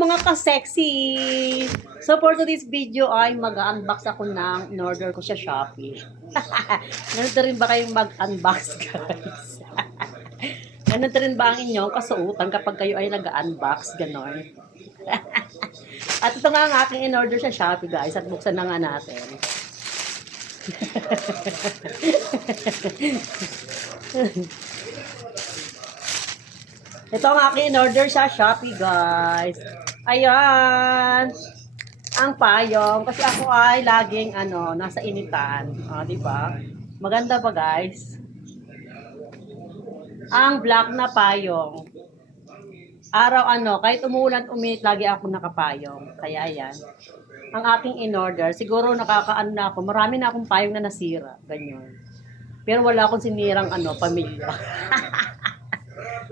mga ka-sexy! So for today's video ay mag-unbox ako ng in-order ko sa Shopee. Ganun rin ba kayong mag-unbox, guys? Ganun rin ba ang inyong kasuotan kapag kayo ay nag-unbox? Ganon. At ito nga ang aking in-order sa Shopee, guys. At buksan na nga natin. Ito ang aking in-order sa Shopee, guys. Ayan. Ang payong. Kasi ako ay laging, nasa initan. Diba? Maganda ba, guys? Ang black na payong. Araw, kahit umulan, uminit, lagi ako nakapayong. Kaya, ayan. Ang aking in-order, siguro nakakaan na ako. Marami na akong payong na nasira. Ganyan. Pero wala akong sinirang, pamilya.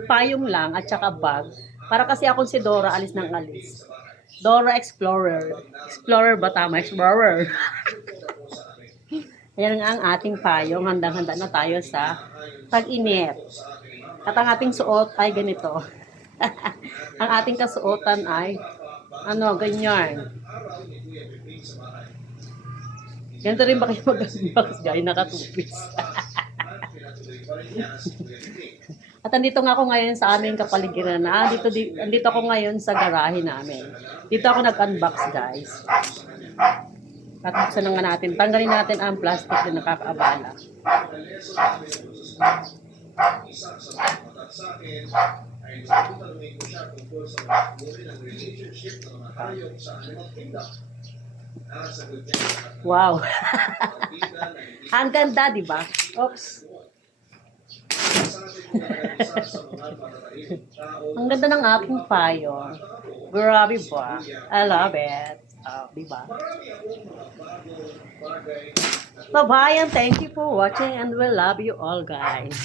Payong lang at saka bag. Para kasi akong si Dora, alis ng alis. Dora Explorer. Explorer ba tama? Explorer. Ayan nga ang ating payong. Handang-handa na tayo sa tag-init. At ang ating suot ay ganito. Ang ating kasuotan ay ganyan. Ganito rin ba kayo mag-unbox, guys? Nakatupis. At andito nga ako ngayon sa aming kapaligiran na. Andito ako ngayon sa garahe namin. Dito ako nag-unbox, guys. At buksan na nga natin. Tanggalin natin ang plastic na nakakaabala. Wow. Ang ganda, di ba? Oops. Ang ganda ng aking payong. Grabe ba? I love it. Diba? Bye-bye and thank you for watching and we love you all, guys.